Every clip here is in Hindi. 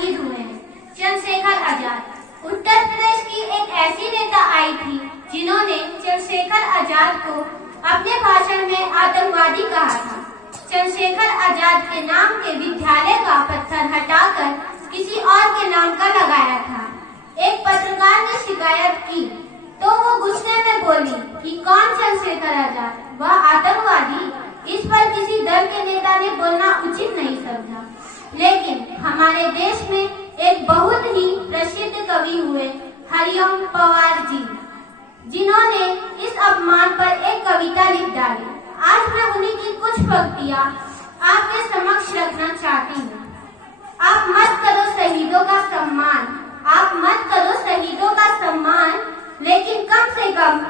शहीद हुए हैं। चंद्रशेखर आजाद उत्तर प्रदेश की एक ऐसी नेता आई थी जिन्होंने चंद्रशेखर आजाद को अपने भाषण में आतंकवादी कहा था। चंद्रशेखर आजाद के नाम के विद्यालय का पत्थर हटाकर किसी और के नाम का लगाया था। एक पत्रकार ने शिकायत की तो वो गुस्से में बोली कि कौन चंद्रशेखर आजाद, वह आतंकवादी। इस पर किसी दल के नेता ने बोलना उचित नहीं समझा। लेकिन हमारे देश में एक बहुत ही प्रसिद्ध कवि हुए हरिओम पवार जी, जिन्होंने इस अपमान पर एक कविता लिख डाली। आज मैं उन्हीं की कुछ पंक्तियां आपके समक्ष रखना चाहती हूँ। आप मत करो शहीदों का सम्मान, आप मत करो शहीदों का सम्मान, लेकिन कम से कम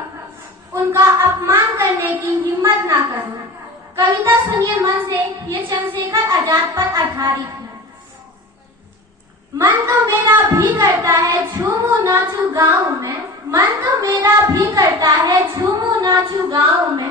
उनका अपमान करने की हिम्मत ना करो। कविता सुनिए मन से, ये चंद्रशेखर आजाद पर आधारित है। मन तो मेरा भी करता है झूमू नाचू गाँव में, मन तो मेरा भी करता है झूमू नाचू गाँव में।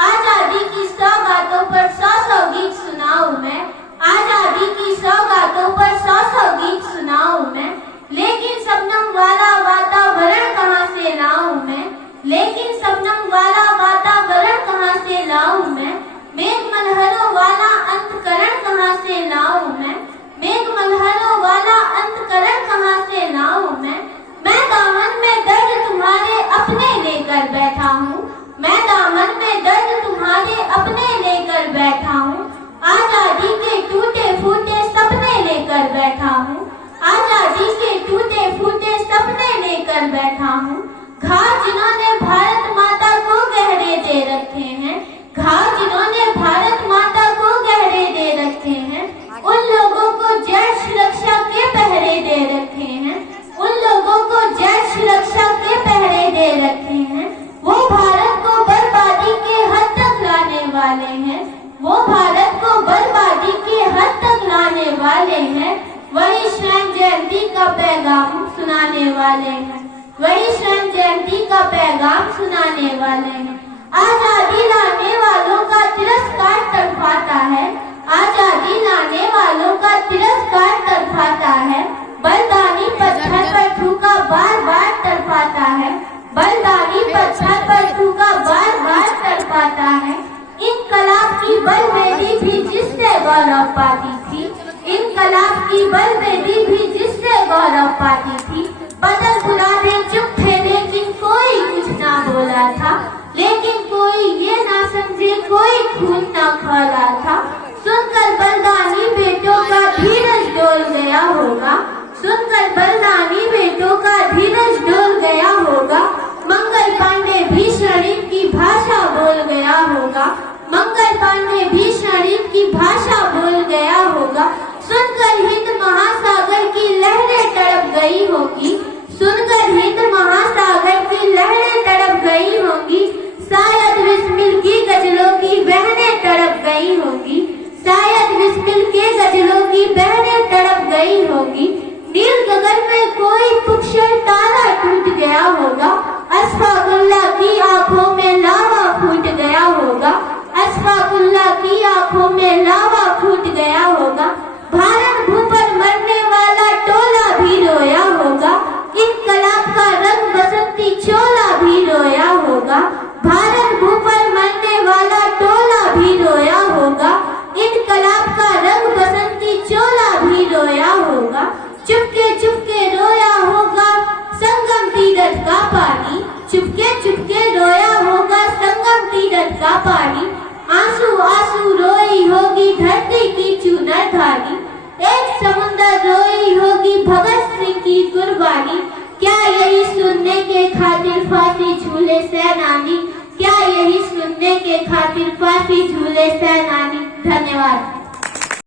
आजादी की 100 बातों पर 100 गीत सुनाऊं मैं, आजादी की 100 बातों पर 100 गीत सुनाऊं मैं। लेकिन सपनम वाला वातावरण कहाँ से लाऊं मैं, लेकिन सपनम वाला वातावरण कहाँ से लाऊं मैं। मेघ मल्हरों वाला अंतकरण कहाँ से लाऊं मैं, मेघ मल्हरों वाला अंतकरण कहाँ से लाऊं मैं। मैं दामन में दर्द तुम्हारे अपने लेकर बैठा हूँ, मैं दामन में दर्द तुम्हारे अपने लेकर बैठा हूँ। आजादी के टूटे फूटे सपने लेकर बैठा हूँ, आजादी के टूटे फूटे सपने लेकर बैठा हूँ। घाव जिन्होंने भारत माता को गहरे दे रखे हैं, घाव जिन्होंने भारत माता को गहरे दे रखे हैं, उन लोगों को जड़ सुरक्षा के पहरे दे रखे हैं, उन लोगों को जड़ सुरक्षा के पहरे दे रखे हैं। वो भारत को बर्बादी के हद तक लाने वाले हैं, वो भारत को बर्बादी के हद तक लाने वाले हैं। वही स्वयं जयंती का पैगाम सुनाने वाले हैं, वही स्वयं जयंती का पैगाम सुनाने वाले हैं। आजादी लाने वालों का तिरस्कार तड़पाता है, आजादी लाने वालों का तिरस्कार तड़पाता है। बलिदानी पत्थर पर थूका बार बार तड़पाता है, बलिदानी पत्थर पर थूका बार बार तड़पाता है। इनकलाब की बलवेदी भी जिससे गौरव पाती थी, इनकलाब की बलवेदी भी जिससे गौरव पाती थी। बदल बुलाने चुप थे लेकिन कोई कुछ ना बोला था, लेकिन कोई ये ना समझे कोई खून ना खौला था। सुनकर बलिदानी बेटों का धीरज डोल गया होगा, सुनकर बलिदानी बेटों का धीरज डोल गया होगा। मंगल पांडे भी शरीफ की भाषा बोल गया होगा, मंगल पांडे भी शरीफ की भाषा बोल गया होगा। सुनकर हिंद महासागर की लहरें तड़प गई होगी, सुनकर हिंद महासागर की लहरें तड़प गई होंगी। शायद बिस्मिल की गजलों की बहनें तड़प गई होगी, शायद बिस्मिल के गजलों की बहनें तड़प गई होगी। नील गगन में कोई पुक्षर तारा टूट गया होगा, अशफाकुल्लाह की आंखों में लावा फूट गया होगा, अशफाकुल्लाह की आंखों में लावा फूट गया होगा। भारत भू पर मरने वाला टोला भी रोया होगा, इनकलाब का रंग बसंती चोला भी रोया होगा। भारत भू पर मरने वाला टोला भी रोया होगा, इनकलाब का रंग बसंती चोला भी रोया होगा। चुपके चुपके रोया होगा संगम तीरथ का पानी, चुपके चुपके रोया होगा संगम तीरथ का पानी। आंसू आंसू रोई होगी धरती की चूनर धानी, एक समुंदर रोई होगी भगत सिंह की कुर्बानी। क्या यही सुनने के खातिर फांसी झूले सेनानी, क्या यही सुनने के खातिर फांसी झूले सेनानी। धन्यवाद।